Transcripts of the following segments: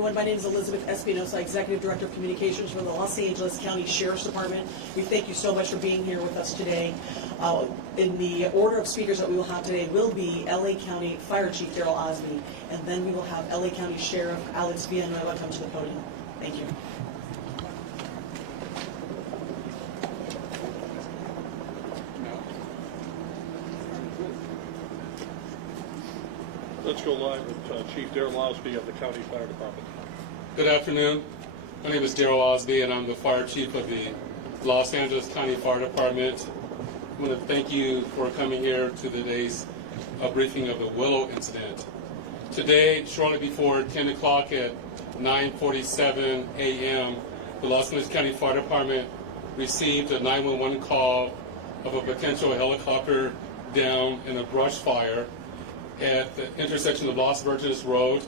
everyone. My name is Elizabeth Espinosa, Executive Director of Communications for the Los Angeles County Sheriff's Department. We thank you so much for being here with us today. In the order of speakers that we will have today will be LA County Fire Chief Daryl Osby, and then we will have LA County Sheriff Alex Villanueva come to the podium. Thank you. Let's go live with Chief Daryl Osby of the County Fire Department. Good afternoon. My name is Daryl Osby, and I'm the Fire Chief of the Los Angeles County Fire Department. I want to thank you for coming here to today's briefing of the Willow incident. Today, shortly before 10 o'clock at 9:47 a.m., the Los Angeles County Fire Department received a 911 call of a potential helicopter down in a brush fire at the intersection of Los Virgenes Road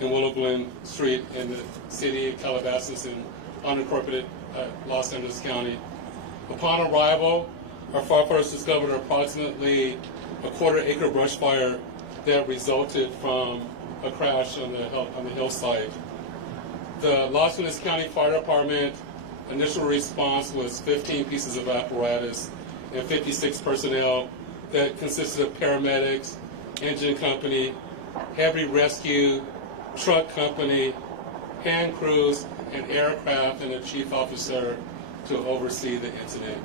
and Willow Glen Street in the city of Calabasas in unincorporated Los Angeles County. Upon arrival, our firefighters discovered approximately a quarter-acre brush fire that resulted from a crash on the hillside. The Los Angeles County Fire Department initial response was 15 pieces of apparatus and 56 personnel that consisted of paramedics, engine company, heavy rescue, truck company, hand crews, and aircraft, and a chief officer to oversee the incident.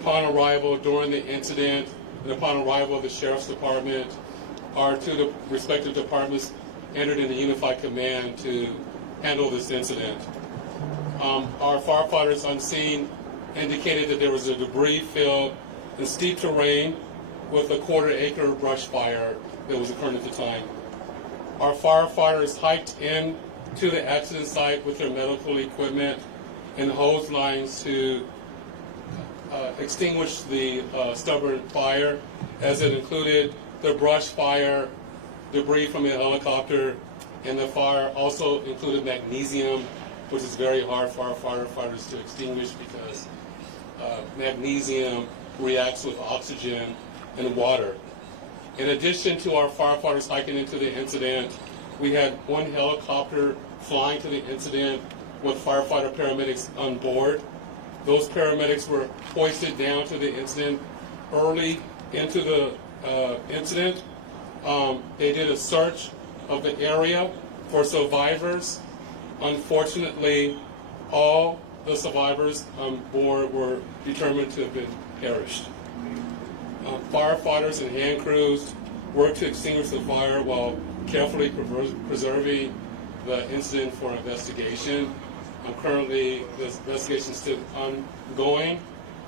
Upon arrival during the incident, and upon arrival of the Sheriff's Department, our two respective departments entered into unified command to handle this incident. Our firefighters on scene indicated that there was a debris field in steep terrain with a quarter-acre brush fire that was occurring at the time. Our firefighters hiked in to the accident site with their medical equipment and hose lines to extinguish the stubborn fire, as it included the brush fire, debris from the helicopter, and the fire also included magnesium, which is very hard for our firefighters to extinguish because magnesium reacts with oxygen and water. In addition to our firefighters hiking into the incident, we had one helicopter flying to the incident with firefighter paramedics on board. Those paramedics were hoisted down to the incident early into the incident. They did a search of the area for survivors. Unfortunately, all the survivors on board were determined to have been perished. Firefighters and hand crews worked to extinguish the fire while carefully preserving the incident for investigation. Currently, this investigation is still ongoing.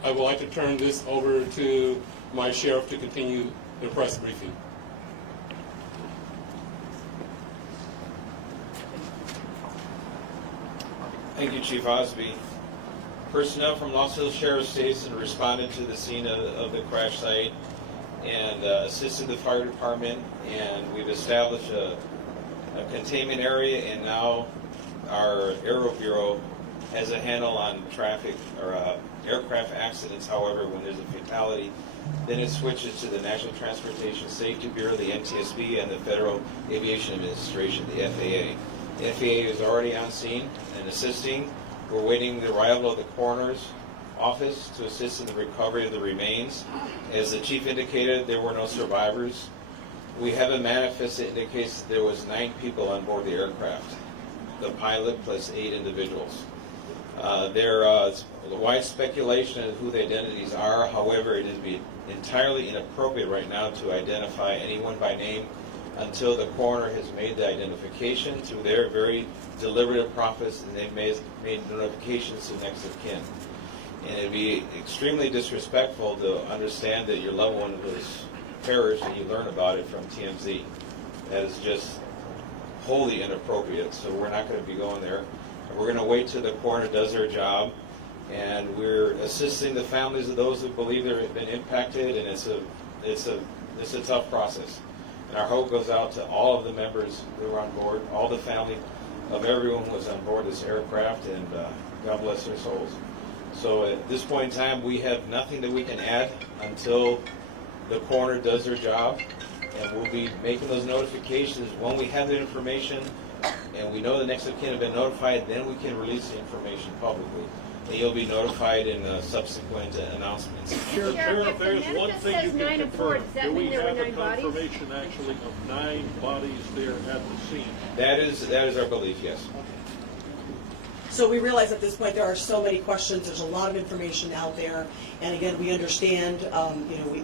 I would like to turn this over to my sheriff to continue the press briefing. Thank you, Chief Osby. Personnel from Los Angeles Sheriff's Station responded to the scene of the crash site and assisted the fire department, and we've established a containment area, and now our Aero Bureau has a handle on traffic or aircraft accidents. However, when there's a fatality, then it switches to the National Transportation Safety Bureau, the NTSB, and the Federal Aviation Administration, the FAA. The FAA is already on scene and assisting. We're waiting the arrival of the coroner's office to assist in the recovery of the remains. As the chief indicated, there were no survivors. We have a manifest that indicates that there was 9 people on board the aircraft, the pilot plus 8 individuals. There is wide speculation of who the identities are. However, it would be entirely inappropriate right now to identify anyone by name until the coroner has made the identification through their very deliberative process, and they've made notifications to next of kin. And it'd be extremely disrespectful to understand that your loved one was perished and you learn about it from TMZ. That is just wholly inappropriate, so we're not going to be going there. We're going to wait till the coroner does their job, and we're assisting the families of those who believe they've been impacted, and it's a tough process. And our hope goes out to all of the members who were on board, all the family of everyone who was on board this aircraft, and God bless their souls. So at this point in time, we have nothing that we can add until the coroner does their job, and we'll be making those notifications when we have the information and we know the next of kin have been notified, then we can release the information publicly. And you'll be notified in subsequent announcements. Sheriff, if the there's one manifest thing you says can 9 and 4, confirm. does that Do we mean there were have the 9 bodies? confirmation actually of 9 bodies there at the scene? That is our belief, yes. So we realize at this point there are so many questions, there's a lot of information out there, and again, we understand,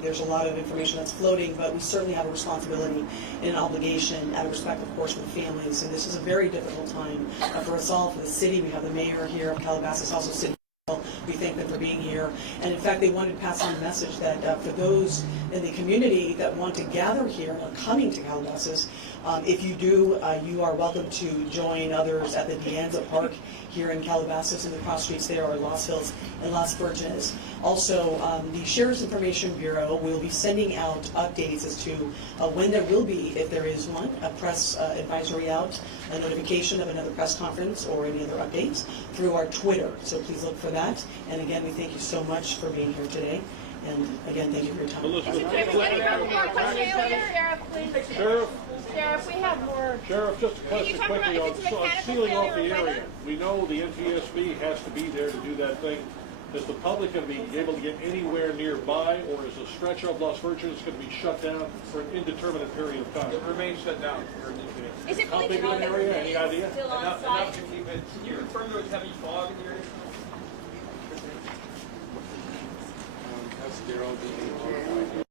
there's a lot of information that's floating, but we certainly have a responsibility and an obligation out of respect, of course, for the families, and this is a very difficult time for us all, for the city. We have the mayor here of Calabasas, also City. We thank them for being here, and in fact, they wanted to pass on the message that for those in the community that want to gather here and are coming to Calabasas, if you do, you are welcome to join others at the Dianza Park here in Calabasas and the cross streets there, or Lost Hills and Las Virgenes. Also, the Sheriff's Information Bureau will be sending out updates as to when there will be, if there is one, a press advisory out, a notification of another press conference or any other updates through our Twitter. So please look for that. And again, we thank you so much for being here today. And again, thank you for your time. Elizabeth, Sheriff, please. Sheriff, Sheriff, we have more. Sheriff, just a Can you question talk quickly about on if it's mechanical sealing off the failure or area. weather? We know the NTSB has to be there to do that thing. Is the public going to be able to get anywhere nearby, or is a stretch of Las Virgenes going to be shut down for an indeterminate period of time? It remains shut down. Is it How really big of an area? Any idea? still on Enough site? to keep it. Can you confirm there was heavy fog in the area? That's Daryl being